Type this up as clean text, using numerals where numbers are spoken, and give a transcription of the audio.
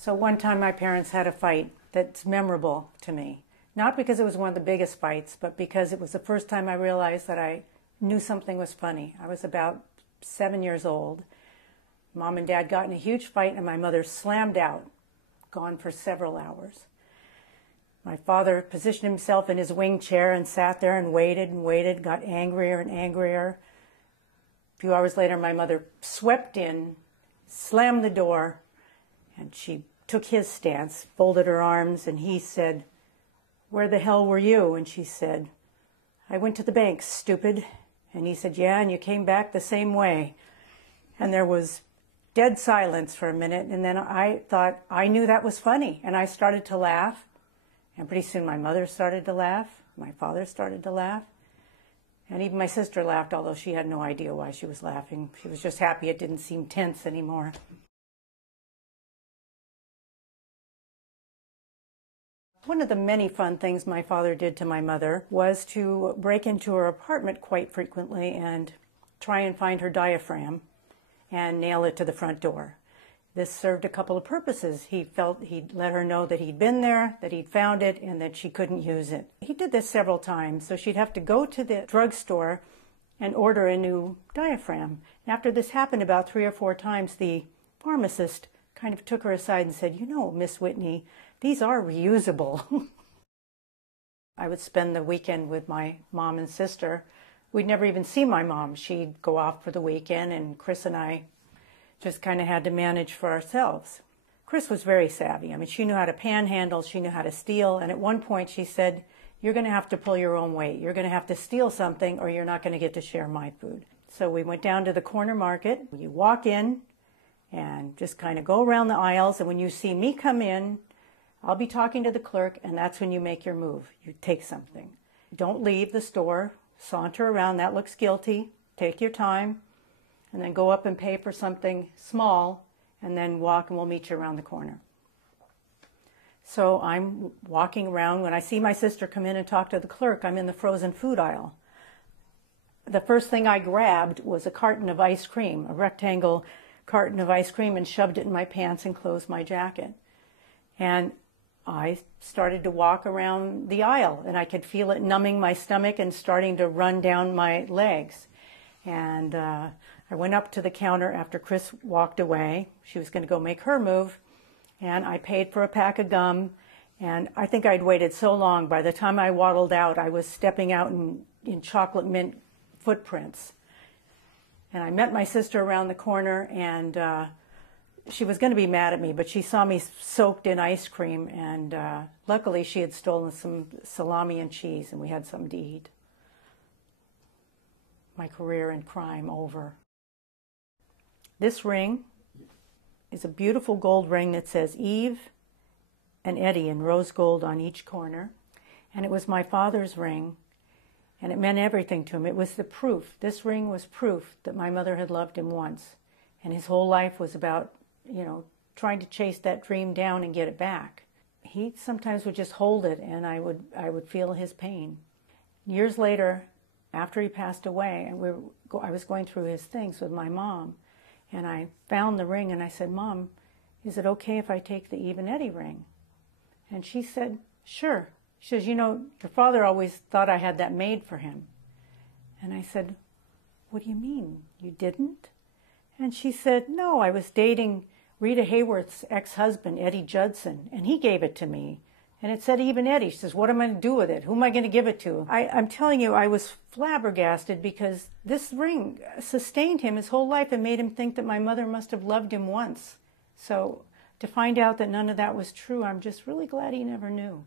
So one time my parents had a fight that's memorable to me. Not because it was one of the biggest fights, but because it was the first time I realized that I knew something was funny. I was about 7 years old. Mom and Dad got in a huge fight and my mother slammed out, gone for several hours. My father positioned himself in his wing chair and sat there and waited, got angrier and angrier. A few hours later, my mother swept in, slammed the door, and she took his stance, folded her arms, and he said, "Where the hell were you?" And she said, "I went to the bank, stupid." And he said, "Yeah, and you came back the same way." And there was dead silence for a minute, and then I thought I knew that was funny, and I started to laugh. And pretty soon my mother started to laugh, my father started to laugh, and even my sister laughed, although she had no idea why she was laughing. She was just happy it didn't seem tense anymore. One of the many fun things my father did to my mother was to break into her apartment quite frequently and try and find her diaphragm and nail it to the front door. This served a couple of purposes. He felt he'd let her know that he'd been there, that he'd found it, and that she couldn't use it. He did this several times, so she'd have to go to the drugstore and order a new diaphragm. And after this happened about 3 or 4 times, the pharmacist kind of took her aside and said, "You know, Miss Whitney, these are reusable." I would spend the weekend with my mom and sister. We'd never even see my mom. She'd go off for the weekend, and Chris and I just kind of had to manage for ourselves. Chris was very savvy. I mean, she knew how to panhandle, she knew how to steal, and at one point she said, "You're going to have to pull your own weight. You're going to have to steal something or you're not going to get to share my food." So we went down to the corner market. You walk in and just kind of go around the aisles, and when you see me come in, I'll be talking to the clerk, and that's when you make your move. You take something. Don't leave the store. Saunter around. That looks guilty. Take your time. And then go up and pay for something small, and then walk, and we'll meet you around the corner. So I'm walking around. When I see my sister come in and talk to the clerk, I'm in the frozen food aisle. The first thing I grabbed was a carton of ice cream, a rectangle carton of ice cream, and shoved it in my pants and closed my jacket. And I started to walk around the aisle, and I could feel it numbing my stomach and starting to run down my legs. And I went up to the counter after Chris walked away. She was going to go make her move, and I paid for a pack of gum. And I think I'd waited so long, by the time I waddled out, I was stepping out in chocolate mint footprints. And I met my sister around the corner, and she was going to be mad at me, but she saw me soaked in ice cream, and luckily she had stolen some salami and cheese, and we had something to eat. My career in crime over. This ring is a beautiful gold ring that says Eve and Eddie in rose gold on each corner. And it was my father's ring, and it meant everything to him. It was the proof. This ring was proof that my mother had loved him once. And his whole life was about, trying to chase that dream down and get it back. He sometimes would just hold it, and I would feel his pain. Years later, after he passed away, and I was going through his things with my mom, and I found the ring, and I said, "Mom, is it okay if I take the Eve and Eddie ring?" And she said, "Sure." She says, "Your father always thought I had that made for him." And I said, "What do you mean? You didn't?" And she said, "No, I was dating Rita Hayworth's ex-husband, Eddie Judson, and he gave it to me. And it said Eve and Eddie." She says, "What am I going to do with it? Who am I going to give it to?" I'm telling you, I was flabbergasted because this ring sustained him his whole life and made him think that my mother must have loved him once. So to find out that none of that was true, I'm just really glad he never knew.